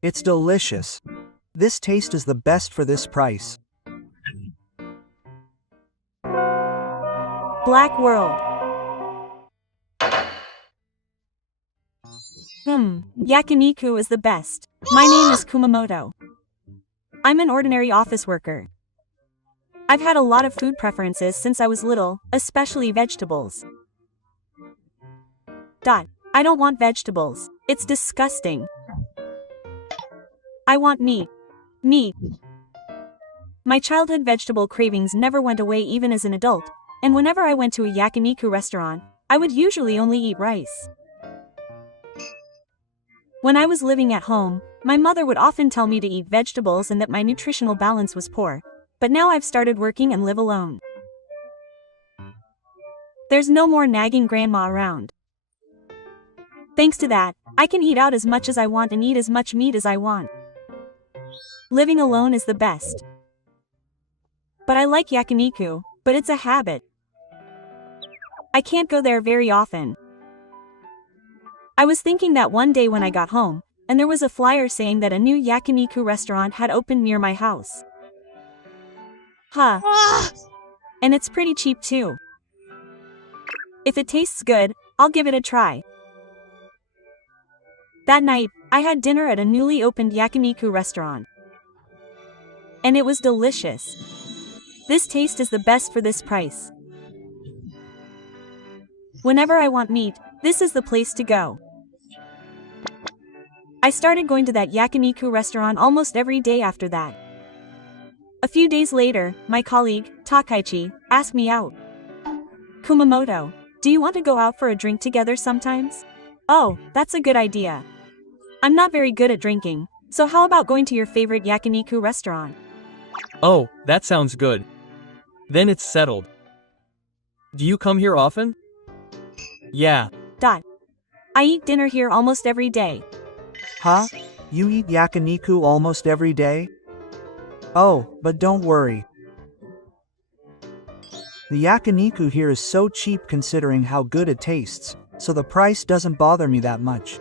It's delicious. This taste is the best for this price. Black World. Yakiniku is the best. My name is Kumamoto. I'm an ordinary office worker. I've had a lot of food preferences since I was little, especially vegetables. I don't want vegetables. It's disgusting. I want meat. Meat. My childhood vegetable cravings never went away even as an adult, and whenever I went to a yakiniku restaurant, I would usually only eat rice. When I was living at home, my mother would often tell me to eat vegetables and that my nutritional balance was poor, but now I've started working and live alone. There's no more nagging grandma around. Thanks to that, I can eat out as much as I want and eat as much meat as I want. Living alone is the best. But I like yakiniku, but it's a habit. I can't go there very often. I was thinking that one day when I got home, and there was a flyer saying that a new yakiniku restaurant had opened near my house. And it's pretty cheap too. If it tastes good, I'll give it a try. That night, I had dinner at a newly opened yakiniku restaurant. And it was delicious. This taste is the best for this price. Whenever I want meat, this is the place to go. I started going to that yakiniku restaurant almost every day after that. A few days later, my colleague, Takaichi, asked me out. Kumamoto, do you want to go out for a drink together sometimes? Oh, that's a good idea. I'm not very good at drinking, so how about going to your favorite yakiniku restaurant? Oh, that sounds good. Then it's settled. Do you come here often? Yeah. I eat dinner here almost every day. Huh? You eat yakiniku almost every day? Oh, but don't worry. The yakiniku here is so cheap considering how good it tastes, so the price doesn't bother me that much.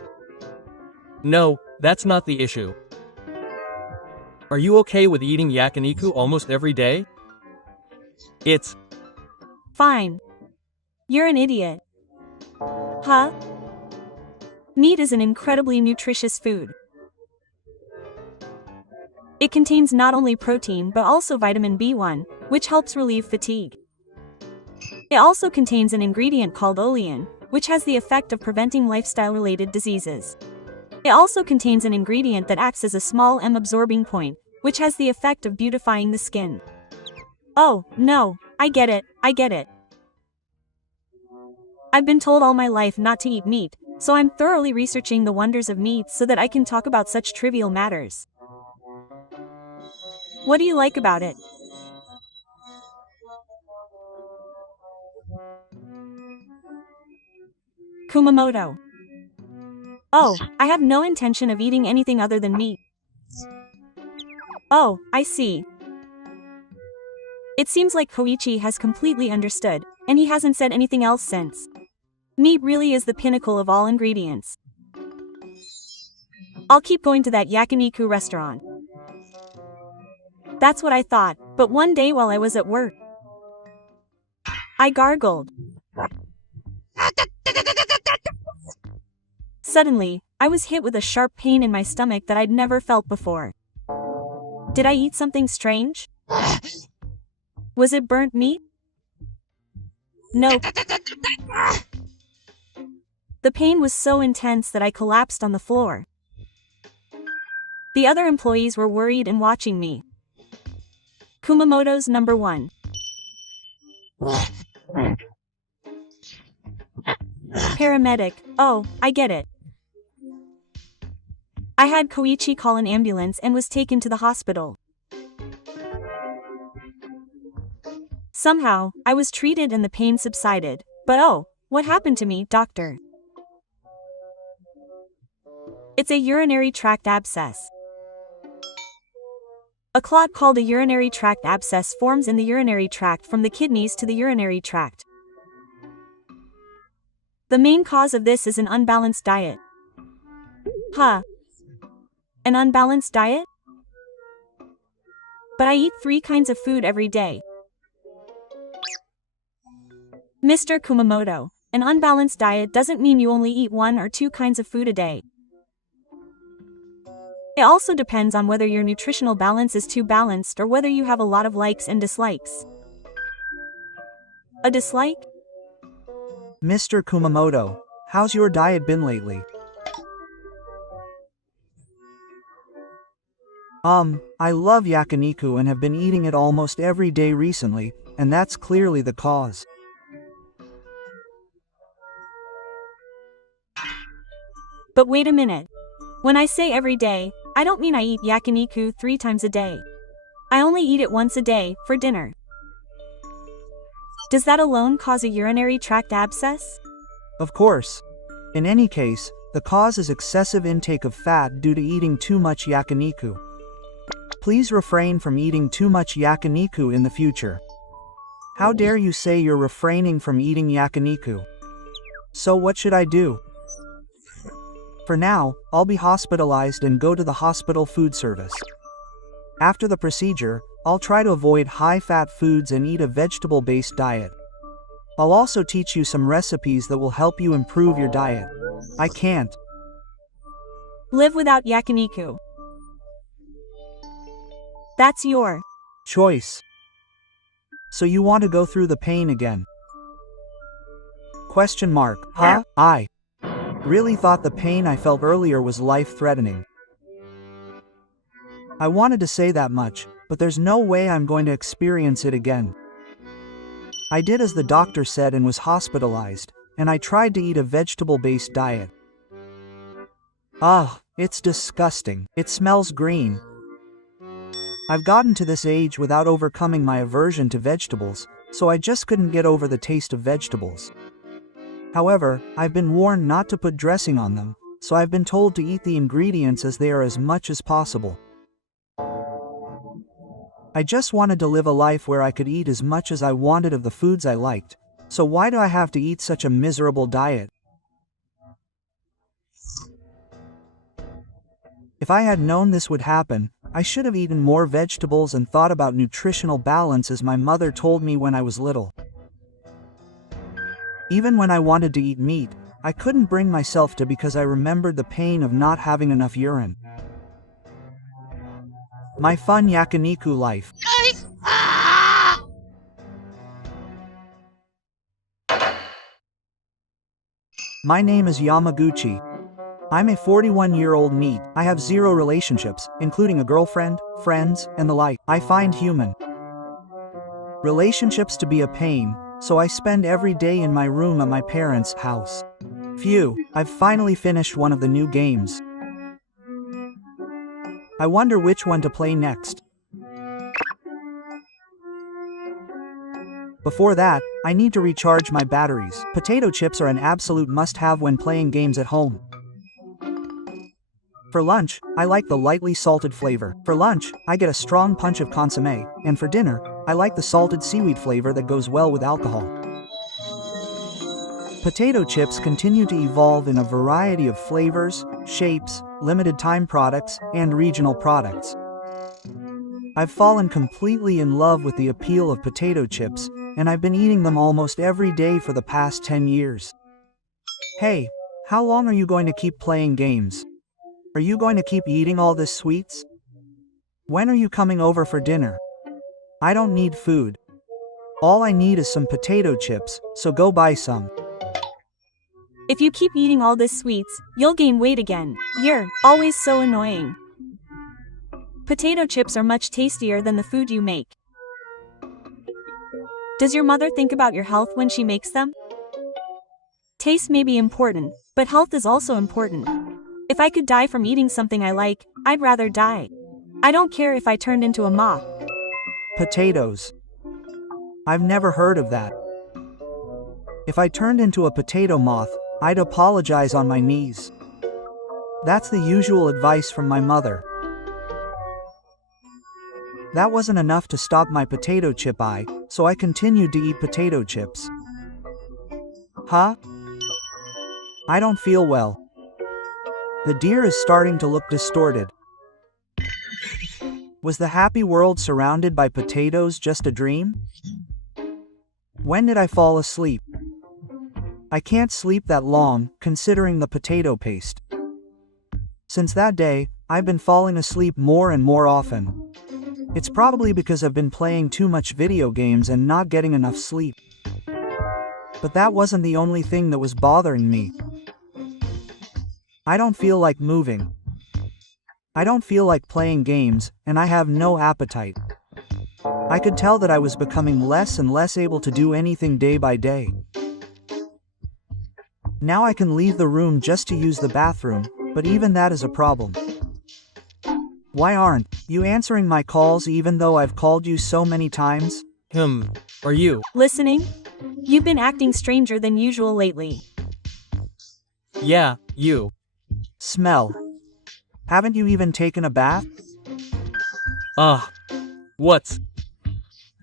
No, that's not the issue. Are you okay with eating yakiniku almost every day? It's fine. You're an idiot. Huh? Meat is an incredibly nutritious food. It contains not only protein but also vitamin B1, which helps relieve fatigue. It also contains an ingredient called olein, which has the effect of preventing lifestyle-related diseases. It also contains an ingredient that acts as a small absorbing point, which has the effect of beautifying the skin. Oh, no, I get it. I've been told all my life not to eat meat, so I'm thoroughly researching the wonders of meat so that I can talk about such trivial matters. What do you like about it? Kumamoto. Oh, I have no intention of eating anything other than meat. Oh, I see. It seems like Koichi has completely understood, and he hasn't said anything else since. Meat really is the pinnacle of all ingredients. I'll keep going to that yakiniku restaurant. That's what I thought, but one day while I was at work, I gargled. Suddenly, I was hit with a sharp pain in my stomach that I'd never felt before. Did I eat something strange? Was it burnt meat? Nope. The pain was so intense that I collapsed on the floor. The other employees were worried and watching me. Kumamoto's number 1. Paramedic. Oh, I get it. I had Koichi call an ambulance and was taken to the hospital. Somehow, I was treated and the pain subsided. But oh, what happened to me, doctor? It's a urinary tract abscess. A clot called a urinary tract abscess forms in the urinary tract from the kidneys to the urinary tract. The main cause of this is an unbalanced diet. An unbalanced diet? But I eat 3 kinds of food every day. Mr. Kumamoto, an unbalanced diet doesn't mean you only eat 1 or 2 kinds of food a day. It also depends on whether your nutritional balance is too balanced or whether you have a lot of likes and dislikes. A dislike? Mr. Kumamoto, how's your diet been lately? I love yakiniku and have been eating it almost every day recently, and that's clearly the cause. But wait a minute. When I say every day, I don't mean I eat yakiniku 3 times a day. I only eat it once a day, for dinner. Does that alone cause a urinary tract abscess? Of course. In any case, the cause is excessive intake of fat due to eating too much yakiniku. Please refrain from eating too much yakiniku in the future. How dare you say you're refraining from eating yakiniku? So what should I do? For now, I'll be hospitalized and go to the hospital food service. After the procedure, I'll try to avoid high-fat foods and eat a vegetable-based diet. I'll also teach you some recipes that will help you improve your diet. I can't live without yakiniku. That's your choice. So you want to go through the pain again? Question mark. Huh? I really thought the pain I felt earlier was life-threatening. I wanted to say that much, but there's no way I'm going to experience it again. I did as the doctor said and was hospitalized, and I tried to eat a vegetable-based diet. It's disgusting. It smells green. I've gotten to this age without overcoming my aversion to vegetables, so I just couldn't get over the taste of vegetables. However, I've been warned not to put dressing on them, so I've been told to eat the ingredients as they are as much as possible. I just wanted to live a life where I could eat as much as I wanted of the foods I liked, so why do I have to eat such a miserable diet? If I had known this would happen, I should have eaten more vegetables and thought about nutritional balance as my mother told me when I was little. Even when I wanted to eat meat, I couldn't bring myself to because I remembered the pain of not having enough urine. My fun yakiniku life. My name is Yamaguchi. I'm a 41-year-old NEET. I have 0 relationships, including a girlfriend, friends, and the like. I find human relationships to be a pain, so I spend every day in my room at my parents' house. Phew, I've finally finished one of the new games. I wonder which one to play next. Before that, I need to recharge my batteries. Potato chips are an absolute must-have when playing games at home. For lunch, I like the lightly salted flavor. For lunch, I get a strong punch of consommé, and for dinner, I like the salted seaweed flavor that goes well with alcohol. Potato chips continue to evolve in a variety of flavors, shapes, limited-time products, and regional products. I've fallen completely in love with the appeal of potato chips, and I've been eating them almost every day for the past 10 years. Hey, how long are you going to keep playing games? Are you going to keep eating all this sweets? When are you coming over for dinner? I don't need food. All I need is some potato chips, so go buy some. If you keep eating all this sweets, you'll gain weight again. You're always so annoying. Potato chips are much tastier than the food you make. Does your mother think about your health when she makes them? Taste may be important, but health is also important. If I could die from eating something I like, I'd rather die. I don't care if I turned into a moth. Potatoes. I've never heard of that. If I turned into a potato moth, I'd apologize on my knees. That's the usual advice from my mother. That wasn't enough to stop my potato chip eye, so I continued to eat potato chips. Huh? I don't feel well. The deer is starting to look distorted. Was the happy world surrounded by potatoes just a dream? When did I fall asleep? I can't sleep that long, considering the potato paste. Since that day, I've been falling asleep more and more often. It's probably because I've been playing too much video games and not getting enough sleep. But that wasn't the only thing that was bothering me. I don't feel like moving. I don't feel like playing games, and I have no appetite. I could tell that I was becoming less and less able to do anything day by day. Now I can leave the room just to use the bathroom, but even that is a problem. Why aren't you answering my calls even though I've called you so many times? Are you Listening? You've been acting stranger than usual lately. Yeah, you. Smell. Haven't you even taken a bath? What's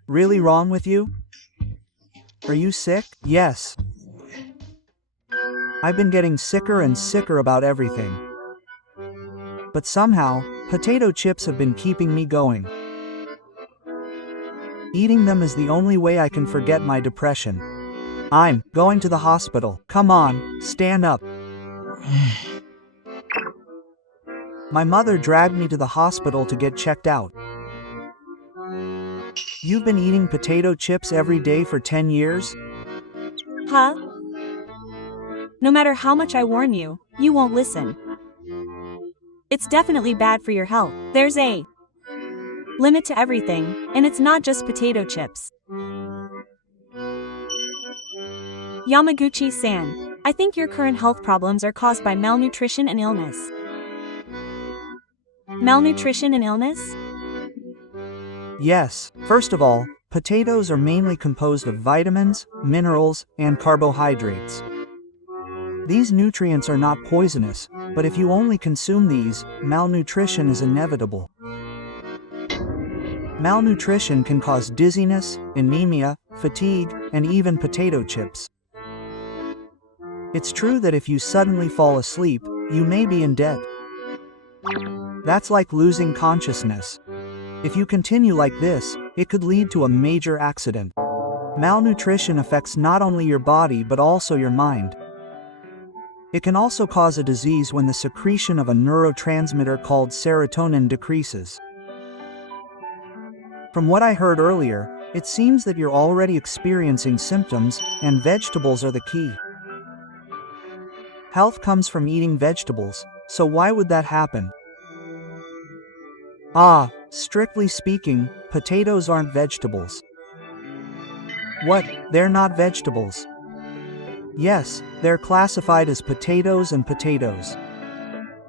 Really wrong with you? Are you sick? Yes. I've been getting sicker and sicker about everything. But somehow, potato chips have been keeping me going. Eating them is the only way I can forget my depression. I'm going to the hospital. Come on, stand up. My mother dragged me to the hospital to get checked out. You've been eating potato chips every day for 10 years? Huh? No matter how much I warn you, you won't listen. It's definitely bad for your health. There's a limit to everything, and it's not just potato chips. Yamaguchi-san, I think your current health problems are caused by malnutrition and illness. Malnutrition and illness? Yes. First of all, potatoes are mainly composed of vitamins, minerals, and carbohydrates. These nutrients are not poisonous, but if you only consume these, malnutrition is inevitable. Malnutrition can cause dizziness, anemia, fatigue, and even potato chips. It's true that if you suddenly fall asleep, you may be in debt. That's like losing consciousness. If you continue like this, it could lead to a major accident. Malnutrition affects not only your body but also your mind. It can also cause a disease when the secretion of a neurotransmitter called serotonin decreases. From what I heard earlier, it seems that you're already experiencing symptoms, and vegetables are the key. Health comes from eating vegetables, so why would that happen? Strictly speaking, potatoes aren't vegetables. What? They're not vegetables? Yes, they're classified as potatoes and potatoes.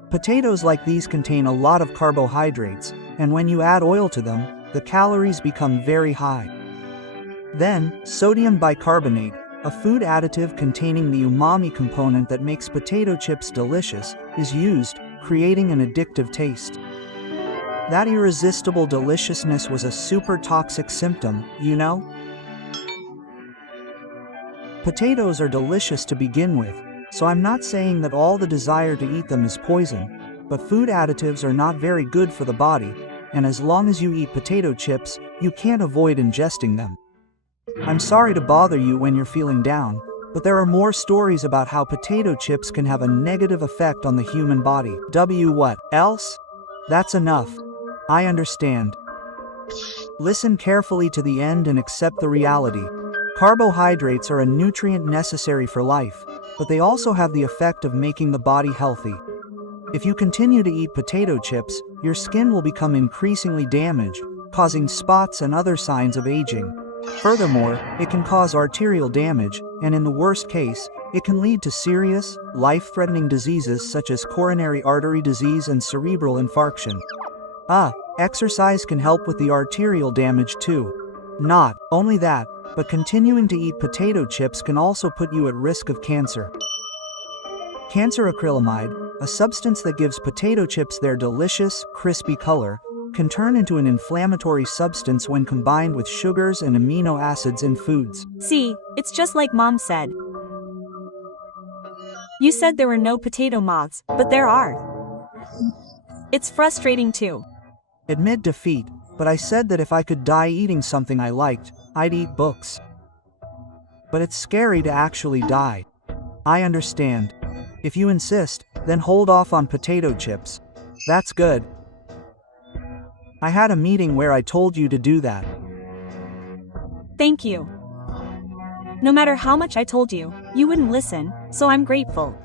Potatoes like these contain a lot of carbohydrates, and when you add oil to them, the calories become very high. Then, sodium bicarbonate, a food additive containing the umami component that makes potato chips delicious, is used, creating an addictive taste. That irresistible deliciousness was a super toxic symptom, you know? Potatoes are delicious to begin with, so I'm not saying that all the desire to eat them is poison, but food additives are not very good for the body, and as long as you eat potato chips, you can't avoid ingesting them. I'm sorry to bother you when you're feeling down, but there are more stories about how potato chips can have a negative effect on the human body. What else? That's enough. I understand. Listen carefully to the end and accept the reality. Carbohydrates are a nutrient necessary for life, but they also have the effect of making the body healthy. If you continue to eat potato chips, your skin will become increasingly damaged, causing spots and other signs of aging. Furthermore, it can cause arterial damage, and in the worst case, it can lead to serious, life-threatening diseases such as coronary artery disease and cerebral infarction. Exercise can help with the arterial damage too. Not only that, but continuing to eat potato chips can also put you at risk of cancer. Cancer acrylamide, a substance that gives potato chips their delicious, crispy color, can turn into an inflammatory substance when combined with sugars and amino acids in foods. See, it's just like Mom said. You said there were no potato moths, but there are. It's frustrating too. Admit defeat, but I said that if I could die eating something I liked, I'd eat books. But it's scary to actually die. I understand. If you insist, then hold off on potato chips. That's good. I had a meeting where I told you to do that. Thank you. No matter how much I told you, you wouldn't listen, so I'm grateful.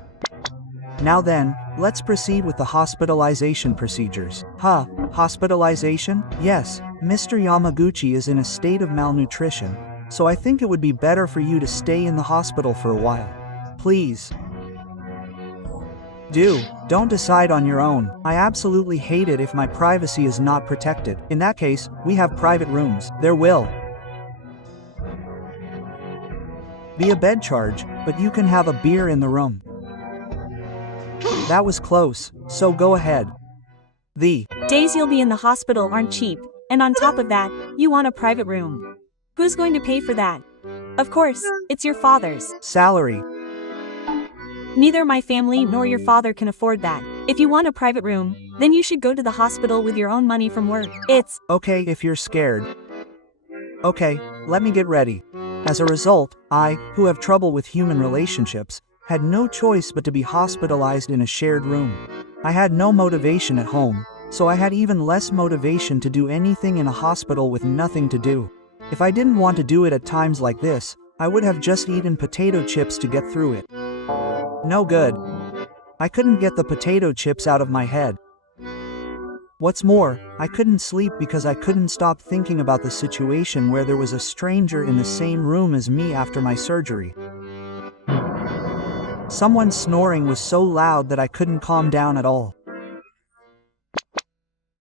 Now then, let's proceed with the hospitalization procedures. Hospitalization? Yes, Mr. Yamaguchi is in a state of malnutrition, so I think it would be better for you to stay in the hospital for a while. Please. Don't decide on your own. I absolutely hate it if my privacy is not protected. In that case, we have private rooms. There will be a bed charge, but you can have a beer in the room. That was close, so go ahead. The days you'll be in the hospital aren't cheap, and on top of that, you want a private room. Who's going to pay for that? Of course, it's your father's salary. Neither my family nor your father can afford that. If you want a private room, then you should go to the hospital with your own money from work. It's okay if you're scared. Okay, let me get ready. As a result, I, who have trouble with human relationships, had no choice but to be hospitalized in a shared room. I had no motivation at home, so I had even less motivation to do anything in a hospital with nothing to do. If I didn't want to do it at times like this, I would have just eaten potato chips to get through it. No good. I couldn't get the potato chips out of my head. What's more, I couldn't sleep because I couldn't stop thinking about the situation where there was a stranger in the same room as me after my surgery. Someone's snoring was so loud that I couldn't calm down at all.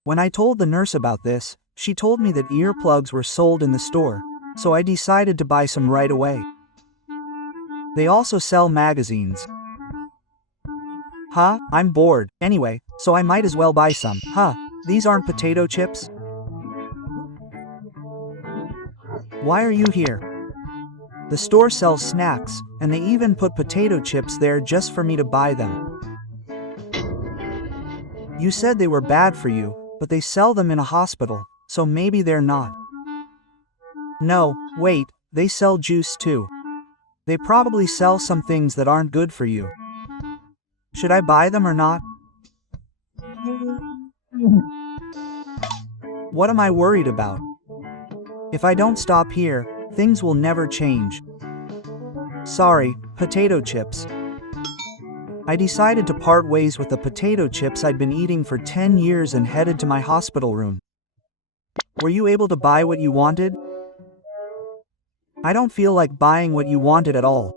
When I told the nurse about this, she told me that earplugs were sold in the store, so I decided to buy some right away. They also sell magazines. I'm bored, anyway, so I might as well buy some. These aren't potato chips? Why are you here? The store sells snacks, and they even put potato chips there just for me to buy them. You said they were bad for you, but they sell them in a hospital, so maybe they're not. No, wait, they sell juice too. They probably sell some things that aren't good for you. Should I buy them or not? What am I worried about? If I don't stop here, things will never change. Sorry, potato chips. I decided to part ways with the potato chips I'd been eating for 10 years and headed to my hospital room. Were you able to buy what you wanted? I don't feel like buying what you wanted at all.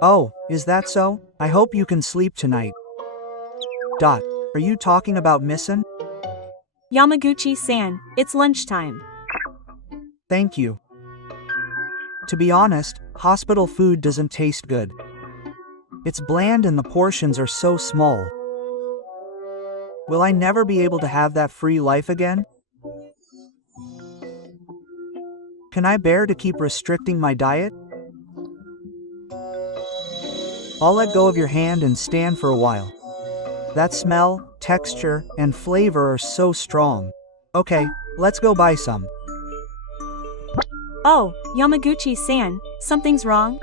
Oh, is that so? I hope you can sleep tonight. Are you talking about Missen? Yamaguchi-san, it's lunchtime. Thank you. To be honest, hospital food doesn't taste good. It's bland and the portions are so small. Will I never be able to have that free life again? Can I bear to keep restricting my diet? I'll let go of your hand and stand for a while. That smell, texture, and flavor are so strong. Okay, let's go buy some. Oh, Yamaguchi-san, something's wrong?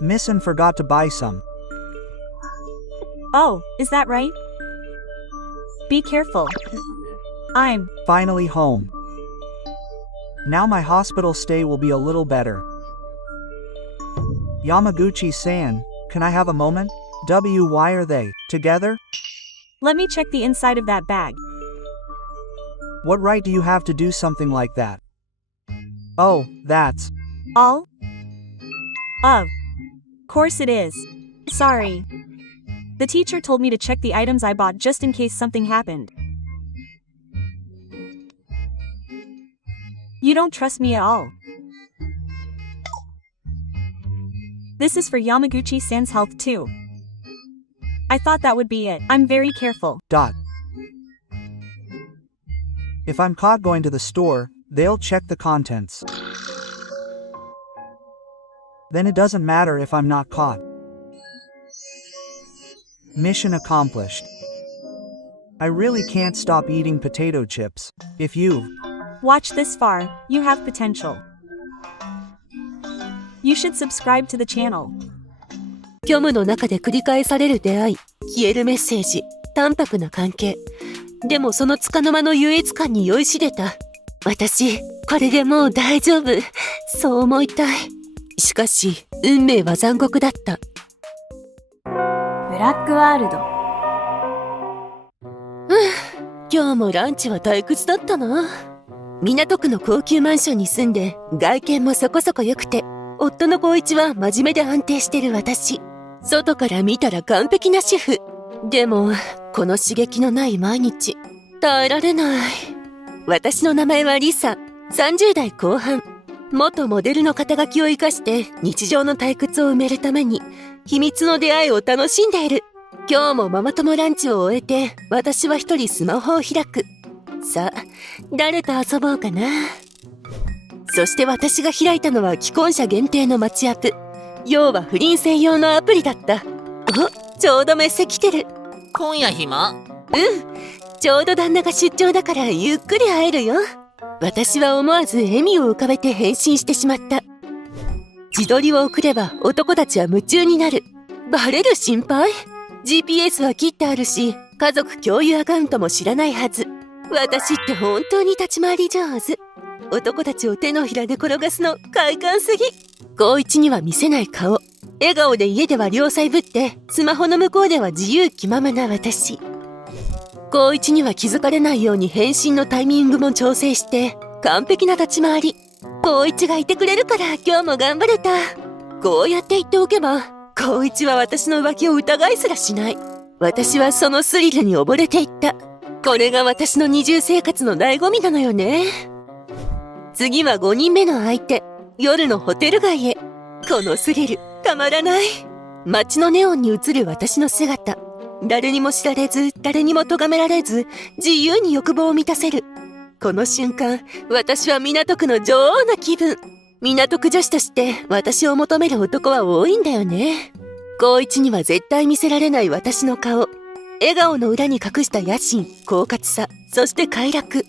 Missen forgot to buy some. Oh, is that right? Be careful. I'm finally home. Now my hospital stay will be a little better. Yamaguchi-san, can I have a moment? Why are they together? Let me check the inside of that bag. What right do you have to do something like that? Oh, that's all? Of course it is. Sorry. The teacher told me to check the items I bought just in case something happened. You don't trust me at all. This is for Yamaguchi-san's health too. I thought that would be it. I'm very careful. If I'm caught going to the store, they'll check the contents. Then it doesn't matter if I'm not caught. Mission accomplished. I really can't stop eating potato chips. If you've watched this far, you have potential. You should subscribe to the channel. 虚無の中で繰り返される出会い、消えるメッセージ、淡白な関係。でもその束の間の優越感に酔いしれた。私、これでもう大丈夫。そう思いたい。しかし、運命は残酷だった。ブラックワールド。今日もランチは退屈だったな。港区の高級マンションに住んで、外見もそこそこ良くて、夫の光一は真面目で安定してる私。外から見たら完璧な主婦。でも、この刺激のない毎日、耐えられない。私の名前はリサ、30代後半。元モデルの肩書きを生かして日常の退屈を埋めるために、秘密の出会いを楽しんでいる。今日もママ友ランチを終えて、私は一人スマホを開く。さあ、誰と遊ぼうかな。そして私が開いたのは既婚者限定のマッチアップ。要は不倫専用のアプリだった。お、ちょうどメッセ来てる。今夜暇？ちょうど旦那が出張だからゆっくり会えるよ。私は思わず笑みを浮かべて返信してしまった。自撮りを送れば男たちは夢中になる。バレる心配？ GPS は切ってあるし、家族共有アカウントも知らないはず。私って本当に立ち回り上手。男たちを手のひらで転がすの快感すぎ。光一には見せない顔。笑顔で家では両妻ぶって、スマホの向こうでは自由気ままな私。光一には気づかれないように返信のタイミングも調整して、完璧な立ち回り。光一がいてくれるから今日も頑張れた。こうやって言っておけば、光一は私の浮気を疑いすらしない。私はそのスリルに溺れていった。これが私の二重生活の醍醐味なのよね。次は5人目の相手。夜のホテル街へ。このスリル、たまらない。街のネオンに映る私の姿。誰にも知られず、誰にも咎められず、自由に欲望を満たせる。この瞬間、私は港区の女王な気分。港区女子として私を求める男は多いんだよね。光一には絶対見せられない私の顔。笑顔の裏に隠した野心、狡猾さ、そして快楽。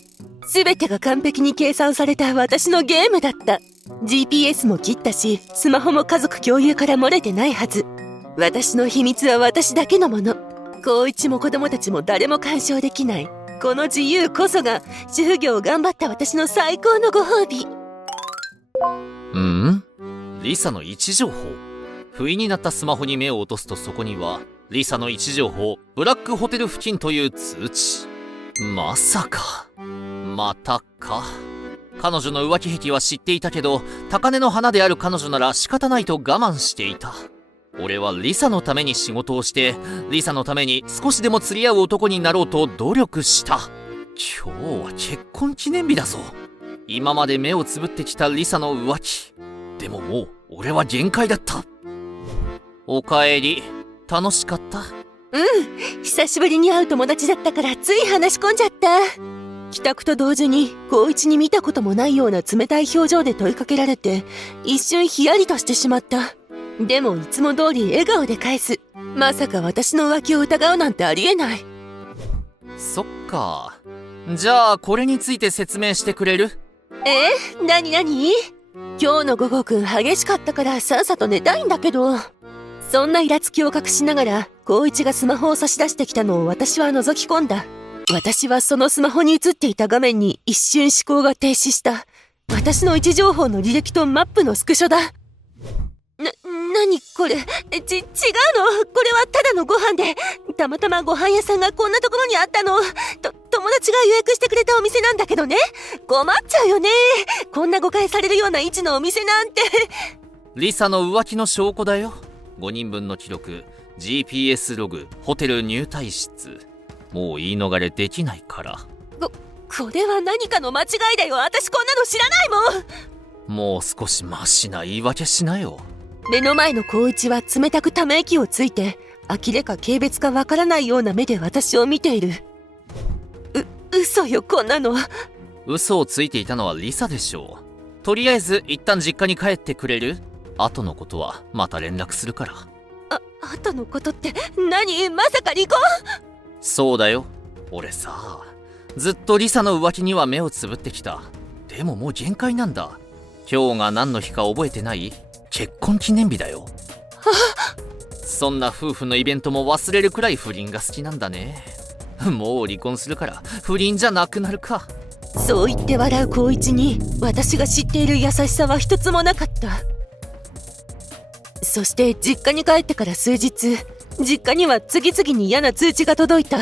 すべてが完璧に計算された私のゲームだった。GPS も切ったし、スマホも家族共有から漏れてないはず。私の秘密は私だけのもの。光一も子供たちも誰も干渉できない。この自由こそが、主婦業を頑張った私の最高のご褒美。リサの位置情報。不意になったスマホに目を落とすとそこには、リサの位置情報、ブラックホテル付近という通知。まさか。またか。彼女の浮気癖は知っていたけど、高嶺の花である彼女なら仕方ないと我慢していた。俺はリサのために仕事をして、リサのために少しでも釣り合う男になろうと努力した。今日は結婚記念日だぞ。今まで目をつぶってきたリサの浮気。でももう俺は限界だった。おかえり。楽しかった？久しぶりに会う友達だったからつい話し込んじゃった。帰宅と同時に光一に見たこともないような冷たい表情で問いかけられて、一瞬ヒヤリとしてしまった。でもいつも通り笑顔で返す。まさか私の浮気を疑うなんてありえない。そっか。じゃあこれについて説明してくれる？なに？今日の午後くん激しかったからさっさと寝たいんだけど。そんなイラつきを隠しながら、光一がスマホを差し出してきたのを私は覗き込んだ。私はそのスマホに映っていた画面に一瞬思考が停止した。私の位置情報の履歴とマップのスクショだ。なにこれ？違うの？これはただのご飯で、たまたまご飯屋さんがこんなところにあったの。友達が予約してくれたお店なんだけどね。困っちゃうよね。こんな誤解されるような位置のお店なんて。リサの浮気の証拠だよ。5人分の記録、GPS ログ、ホテル入退室。もう言い逃れできないから。これは何かの間違いだよ。私こんなの知らないもん。もう少しマシな言い訳しなよ。目の前の光一は冷たくため息をついて、呆れか軽蔑かわからないような目で私を見ている。嘘よ、こんなの。嘘をついていたのはリサでしょう。とりあえず一旦実家に帰ってくれる？後のことはまた連絡するから。後のことって何？まさか離婚？そうだよ。俺さ、ずっとリサの浮気には目をつぶってきた。でももう限界なんだ。今日が何の日か覚えてない？結婚記念日だよ。そんな夫婦のイベントも忘れるくらい不倫が好きなんだね。もう離婚するから不倫じゃなくなるか。そう言って笑う光一に私が知っている優しさは一つもなかった。そして実家に帰ってから数日、実家には次々に嫌な通知が届いた。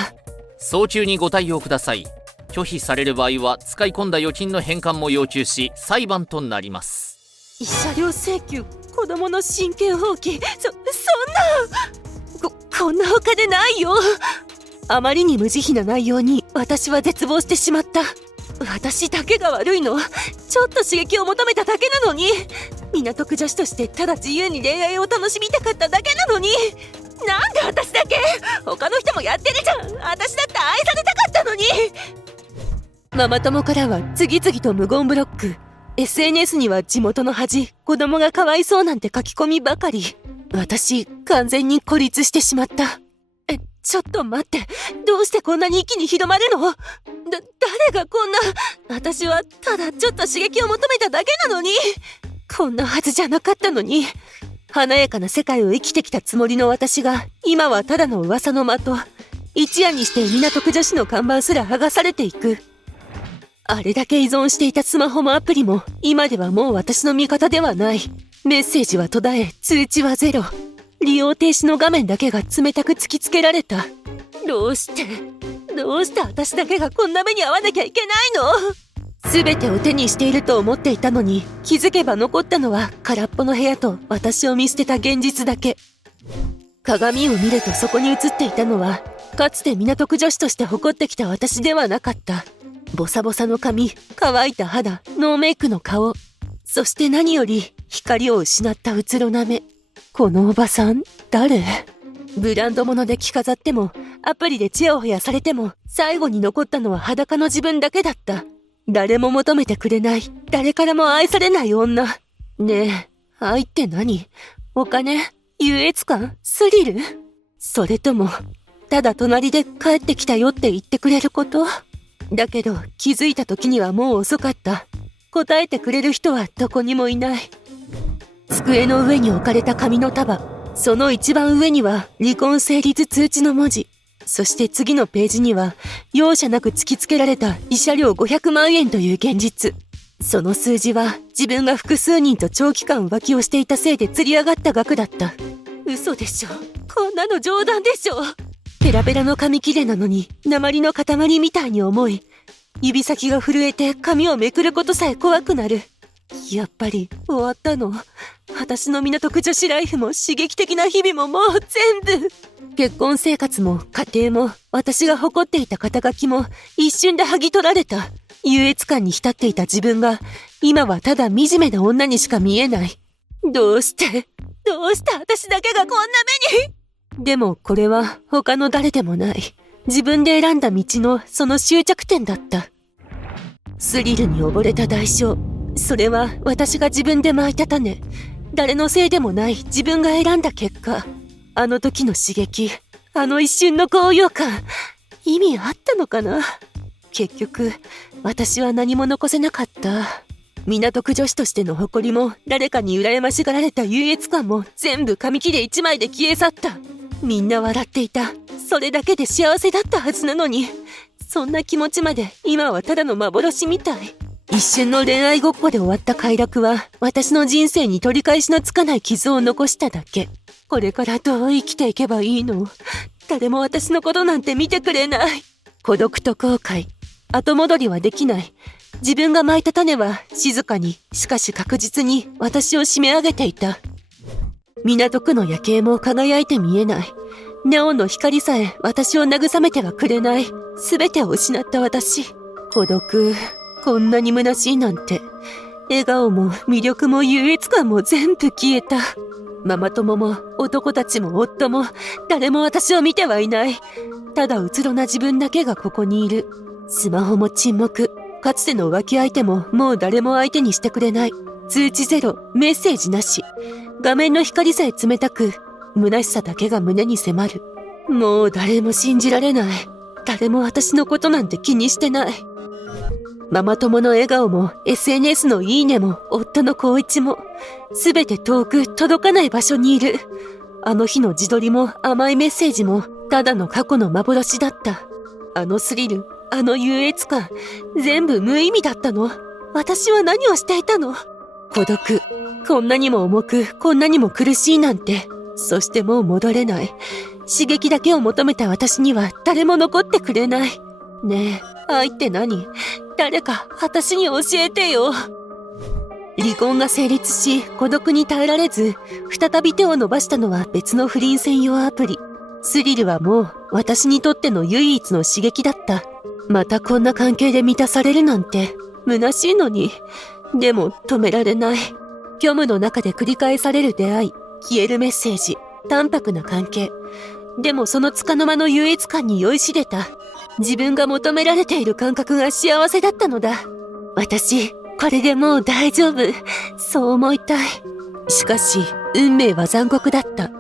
早急にご対応ください。拒否される場合は使い込んだ預金の返還も要求し裁判となります。慰謝料請求、子供の親権放棄、そんなこんなお金ないよ。あまりに無慈悲な内容に私は絶望してしまった。私だけが悪いの？ちょっと刺激を求めただけなのに。港区女子としてただ自由に恋愛を楽しみたかっただけなのに。なんで私だけ？他の人もやってるじゃん。私だって愛されたかったのに。ママ友からは次々と無言ブロック。SNS には地元の恥、子供がかわいそうなんて書き込みばかり。私、完全に孤立してしまった。ちょっと待って。どうしてこんなに一気に広まるの？誰がこんな。私はただちょっと刺激を求めただけなのに。こんなはずじゃなかったのに。華やかな世界を生きてきたつもりの私が、今はただの噂の的。一夜にして港区女子の看板すら剥がされていく。あれだけ依存していたスマホもアプリも、今ではもう私の味方ではない。メッセージは途絶え、通知はゼロ。利用停止の画面だけが冷たく突きつけられた。どうして私だけがこんな目に遭わなきゃいけないの？すべてを手にしていると思っていたのに、気づけば残ったのは空っぽの部屋と私を見捨てた現実だけ。鏡を見るとそこに映っていたのは、かつて港区女子として誇ってきた私ではなかった。ボサボサの髪、乾いた肌、ノーメイクの顔。そして何より、光を失ったうつろな目。このおばさん、誰？ブランド物で着飾っても、アプリでチヤホヤされても、最後に残ったのは裸の自分だけだった。誰も求めてくれない、誰からも愛されない女。ねえ、愛って何？お金？優越感？スリル？それとも、ただ隣で帰ってきたよって言ってくれること？だけど気づいた時にはもう遅かった。答えてくれる人はどこにもいない。机の上に置かれた紙の束。その一番上には離婚成立通知の文字。そして次のページには容赦なく突きつけられた慰謝料500万円という現実。その数字は自分が複数人と長期間浮気をしていたせいで釣り上がった額だった。嘘でしょ。こんなの冗談でしょ。ペラペラの紙切れなのに鉛の塊みたいに重い。指先が震えて紙をめくることさえ怖くなる。やっぱり終わったの。私の港区女子ライフも刺激的な日々ももう全部。結婚生活も家庭も私が誇っていた肩書きも一瞬で剥ぎ取られた。優越感に浸っていた自分が今はただ惨めな女にしか見えない。どうして私だけがこんな目に。でもこれは他の誰でもない。自分で選んだ道のその終着点だった。スリルに溺れた代償。それは私が自分で蒔いた種。誰のせいでもない自分が選んだ結果。あの時の刺激。あの一瞬の高揚感。意味あったのかな？結局、私は何も残せなかった。港区女子としての誇りも誰かに羨ましがられた優越感も全部紙切れ一枚で消え去った。みんな笑っていた。それだけで幸せだったはずなのに、そんな気持ちまで今はただの幻みたい。一瞬の恋愛ごっこで終わった快楽は私の人生に取り返しのつかない傷を残しただけ。これからどう生きていけばいいの？誰も私のことなんて見てくれない。孤独と後悔。後戻りはできない。自分が蒔いた種は静かに、しかし確実に私を締め上げていた。港区の夜景も輝いて見えない。ネオンの光さえ私を慰めてはくれない。すべてを失った私。孤独。こんなに虚しいなんて。笑顔も魅力も優越感も全部消えた。ママ友も男たちも夫も誰も私を見てはいない。ただうつろな自分だけがここにいる。スマホも沈黙。かつての浮気相手ももう誰も相手にしてくれない。通知ゼロ、メッセージなし。画面の光さえ冷たく、虚しさだけが胸に迫る。もう誰も信じられない。誰も私のことなんて気にしてない。ママ友の笑顔も SNS のいいねも夫の光一もすべて遠く届かない場所にいる。あの日の自撮りも甘いメッセージもただの過去の幻だった。あのスリル、あの優越感、全部無意味だったの。私は何をしていたの？孤独、こんなにも重く、こんなにも苦しいなんて。そしてもう戻れない。刺激だけを求めた私には誰も残ってくれない。ねえ、愛って何？誰か私に教えてよ。離婚が成立し、孤独に耐えられず、再び手を伸ばしたのは別の不倫専用アプリ。スリルはもう私にとっての唯一の刺激だった。またこんな関係で満たされるなんて、虚しいのに。でも止められない。虚無の中で繰り返される出会い、消えるメッセージ、淡白な関係。でもその束の間の優越感に酔いしれた。自分が求められている感覚が幸せだったのだ。私、これでもう大丈夫。そう思いたい。しかし、運命は残酷だった。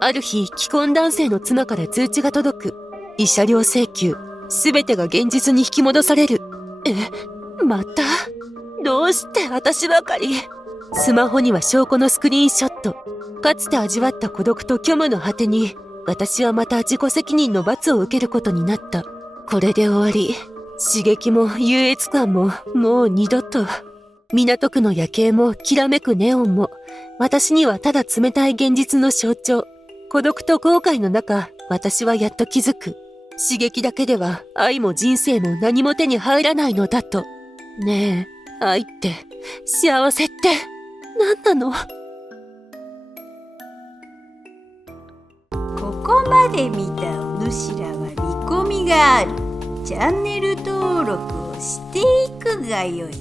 ある日、既婚男性の妻から通知が届く。慰謝料請求。すべてが現実に引き戻される。また？どうして私ばかり？スマホには証拠のスクリーンショット。かつて味わった孤独と虚無の果てに、私はまた自己責任の罰を受けることになった。これで終わり。刺激も優越感ももう二度と。港区の夜景もきらめくネオンも、私にはただ冷たい現実の象徴。孤独と後悔の中、私はやっと気づく。刺激だけでは愛も人生も何も手に入らないのだと。ねえ、愛って、幸せって何なの？ここまで見たお主らは見込みがある。チャンネル登録をしていくがよい。